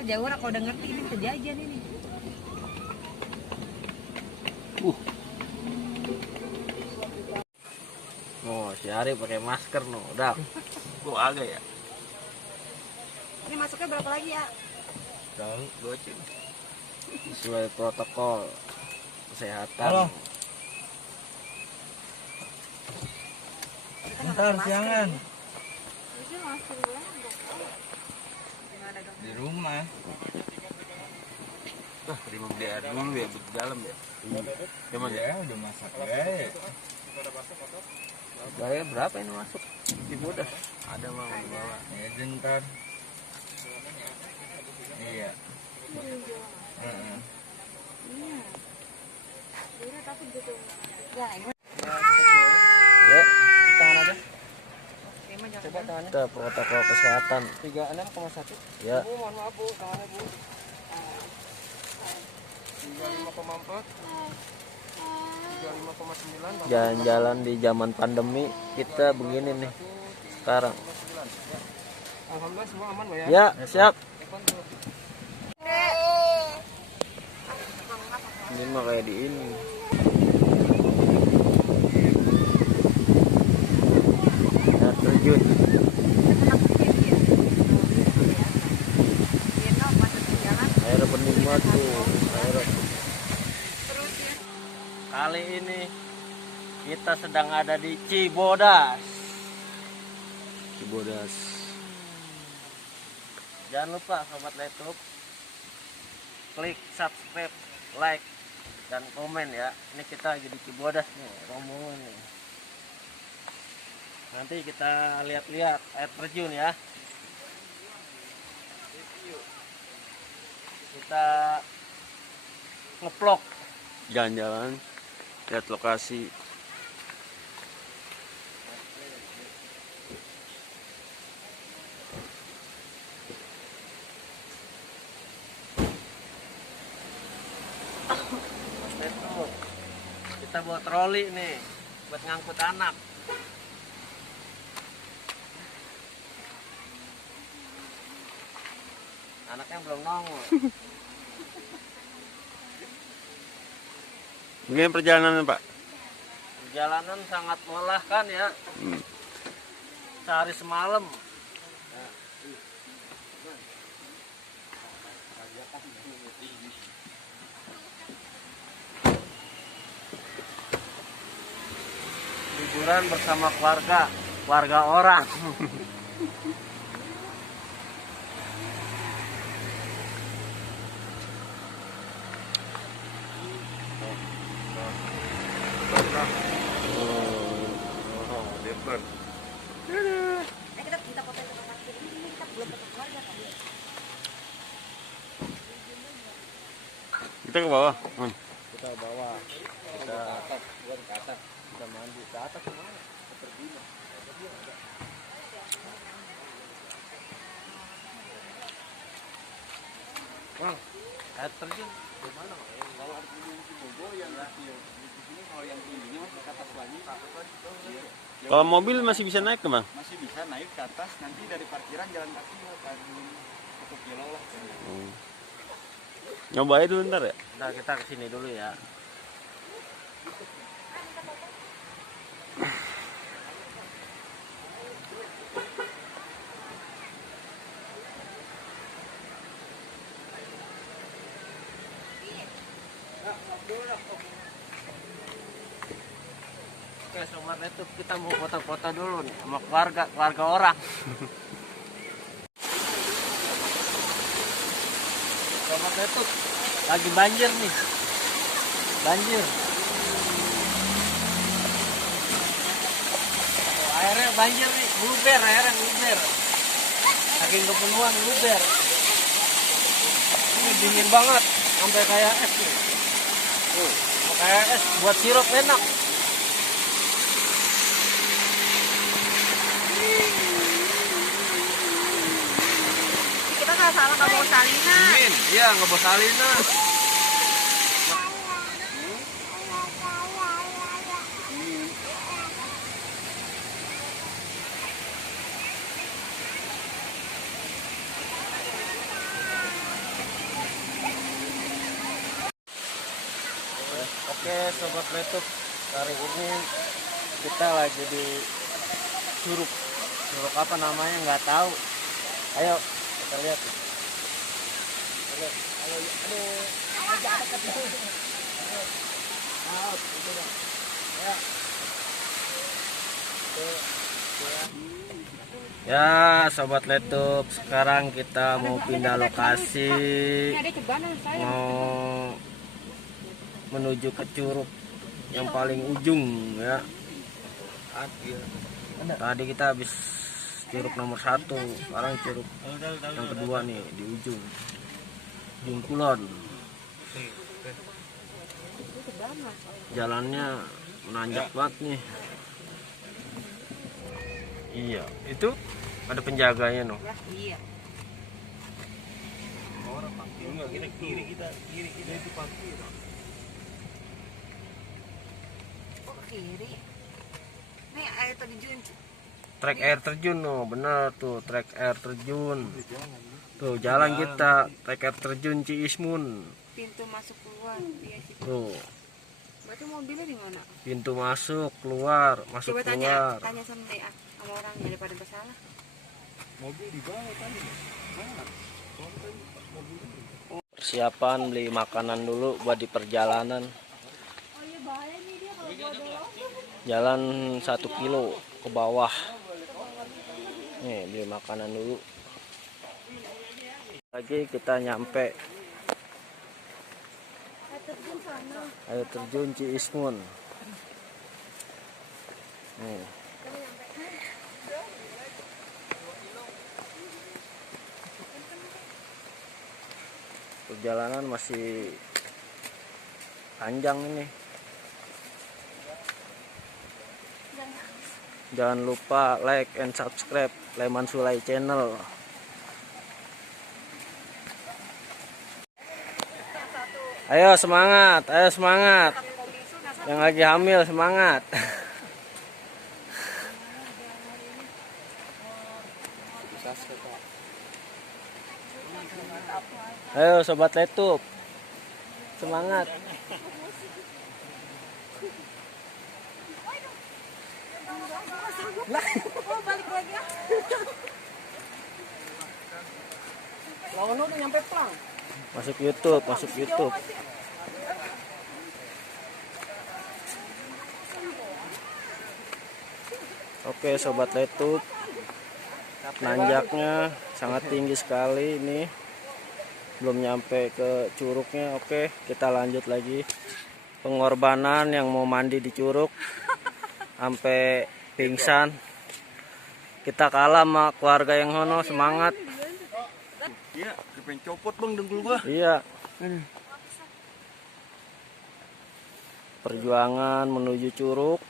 Jauh lah kalau udah ngerti ini kejadian ini. Oh, si Ari pakai masker no, udah. Gua agak ya. Ini masuknya berapa lagi ya? Tahu, goceng. Sesuai protokol kesehatan. Halo. Bentar siangan. Di rumah. Terima beli air dulu ya, di dalam ya. Cuman Ya udah masak ya. bayar berapa ini masuk? Di Bodas. Ada mau bawa. Ya bentar. Iya. Heeh. Ya, tangan aja. Coba tangannya. Kita protokol kesehatan. 36,1. Ya. Bu, mohon maaf Bu, tangannya Bu. 35,4. 35,9. Jalan-jalan di zaman pandemi kita begini nih sekarang. Alhamdulillah semua aman Pak ya. Ya, siap. Ini mah kayak di ini. Air terjun. Air penikmat tuh. Air. Kali ini kita sedang ada di Cibodas. Cibodas. Jangan lupa sobat YouTube, klik subscribe, like, dan komen ya. Ini kita lagi di Cibodas nih, rombongan nih. Nanti kita lihat-lihat air terjun ya. Kita ngeplok jalan-jalan, lihat lokasi. Kita bawa troli nih buat ngangkut anak. Anaknya belum nongol. Mungkin perjalanan Pak. Perjalanan sangat melelahkan ya. Sehari semalam. Liburan bersama keluarga orang. Kita minta foto itu sama ini kita belum foto keluarga kan. Kita ke bawah. Kita bawa kita atas, buat ke atas. Kita mandi ke atas kemana? Ke terjun. Bang, air terjun di mana? Kalau air terjun di Bogor yang di sini, kalau yang tingginya masih ke atas lagi, Kalau mobil masih bisa naik ke Bang? masih bisa naik ke atas, nanti dari parkiran jalan kaki kan 1 kilo lah. Nyobain dulu ntar ya. Nah, kita ke sini dulu ya. Oke, sobat YouTube, kita mau foto-foto dulu nih sama keluarga orang. Sobat YouTube, lagi banjir nih. Banjir. Oh, airnya banjir nih, luber, airnya luber. Saking kepenuhan luber. Ini dingin banget, sampai kayak es nih. Kayak es buat sirup enak. Kita nggak salah nggak mau salinan. Dingin, iya nggak bawa salinan. Oke sobat YouTube, hari ini kita lagi di curug apa namanya nggak tahu. Ayo kita lihat. Kita lihat. Ya sobat YouTube, sekarang kita mau pindah lokasi, mau menuju ke curug yang paling ujung ya. Tadi kita habis curug nomor 1, sekarang curug yang kedua nih di ujung kulon. Jalannya menanjak banget nih. Iya, itu ada penjaganya noh. Iya. Kiri itu parkir. Oh ke kiri. Nih air terjun. Trek air terjun noh, bener tuh trek air terjun. Tuh jalan kita trek air terjun Ciismun. Pintu masuk keluar dia situ. Tuh Berarti mobilnya di mana? pintu masuk keluar, masuk Coba keluar. tanya sama sama orangnya daripada bersalah. Mobil di bawah tadi. Persiapan beli makanan dulu buat di perjalanan. Jalan 1 kilo ke bawah. Nih beli makanan dulu. Lagi kita nyampe air terjun Ciismun. Nih. Perjalanan masih panjang ini. Jangan lupa like and subscribe Leman Sulai channel. Ayo semangat, ayo semangat. Yang lagi hamil semangat. Ayo sobat YouTube, semangat. Oh balik lagi ya. Lawan udah nyampe plang. Masuk YouTube, masuk YouTube. Oke sobat YouTube, nanjaknya sangat tinggi sekali ini. Belum nyampe ke curugnya. Oke, kita lanjut lagi. Pengorbanan yang mau mandi di curug sampai pingsan. Kita kalah sama keluarga yang hono, semangat. Iya, kepengen copot bang dengkul gua. Iya. Perjuangan menuju curug.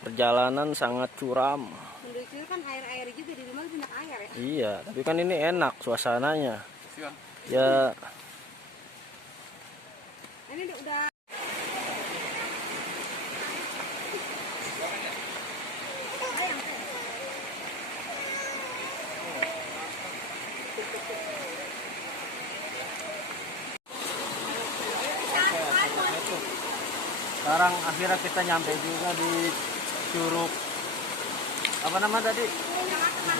Perjalanan sangat curam. Menuju kan air-air juga di rumah banyak air ya. Iya, tapi kan ini enak suasananya. Siang. Ya. Ini udah Sekarang akhirnya kita nyampe juga di curug. Apa nama tadi?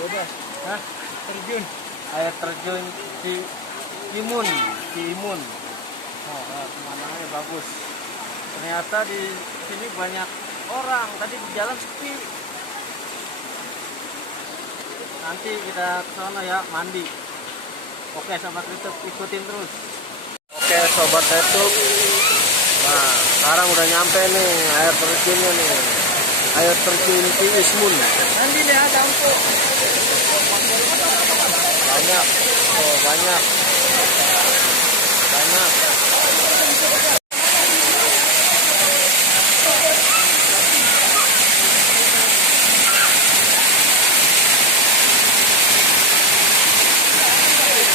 Bodas. Hah? Terjun. Air terjun Ciimun. Oh, pemandangannya bagus. Ternyata di sini banyak orang. Tadi di jalan sepi. Nanti kita ke sana ya mandi. Oke sobat YouTube, ikutin terus. Oke sobat YouTube. Nah, sekarang udah nyampe nih air terjunnya nih. Air terjun Ciismun. nanti deh ada angkut. Banyak. Oh, banyak.